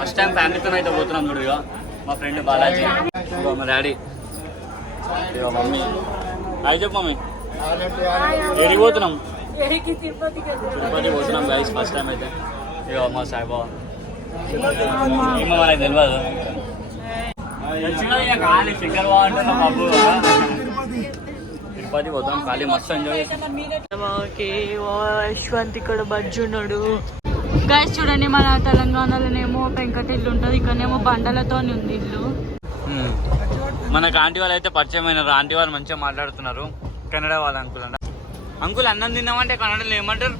First time ఫ్యామిలీతో అయితే పోతున్నాం చూడు. ఇక మా ఫ్రెండ్ బాలాజీ, ఇక మా డాడీ, ఇక మమ్మీ. హాయ్ చెప్పు మమ్మీ. ఎడికి పోతున్నాం? తిరుపతి పోతున్నాం గైస్ ఫస్ట్ టైం అయితే. ఇక మా సాయిబాబా ఏమో మనకి తెలియదు. ఖాళీ శంకర్ బాగుంటున్నా బాబు. తిరుపతి పోతాం ఖాళీ మస్తు ఎంజాయ్ చేస్తాం. యశ్వంత్ ఇక్కడ బజ్జు ఉన్నాడు గైస్. చూడండి మన తెలంగాణలోనేమో పెంకటిల్లు ఉంటుంది, ఇక్కడనేమో బండలతో ఉంది ఇల్లు. మనకు ఆంటీ వాళ్ళు అయితే పరిచయం అయినారు. ఆంటీ వాళ్ళు మంచిగా మాట్లాడుతున్నారు. కన్నడ వాళ్ళ అంకుల్ అంట. అంకుల్ అన్నం తిన్నామంటే కన్నడలో ఏమంటారు?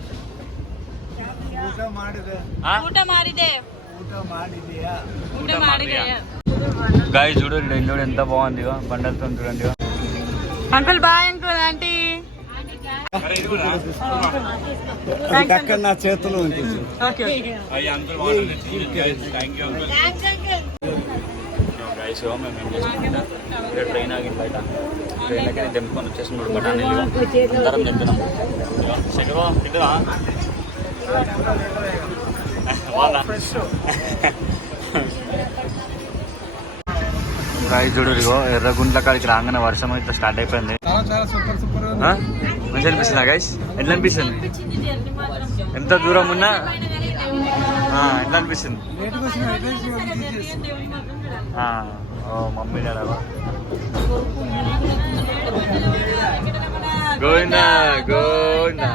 గాయ చూడు ఇల్లు ఎంత బాగుంది బండలతో చూడండి. Uncle bye uncle. ఆంటీ నా చేతులు ట్రైన్ ఆగింది బయట. ట్రైన్లకి తెంపుకొని వచ్చేస్తున్నాడు బఠానీలు. అందరం తింటున్నాం. సెగవా తింటున్నా చూడు. ఇగో ఎర్రగుంట్ల కాడికి రాగానే వర్షం అయితే స్టార్ట్ అయిపోయింది. మంచిగా అనిపిస్తుందా గైస్? ఎట్లా అనిపిస్తుంది? ఎంత దూరం ఉన్నా ఎట్లా అనిపిస్తుంది? మమ్మీ డాడా గోవిందా గోవిందా.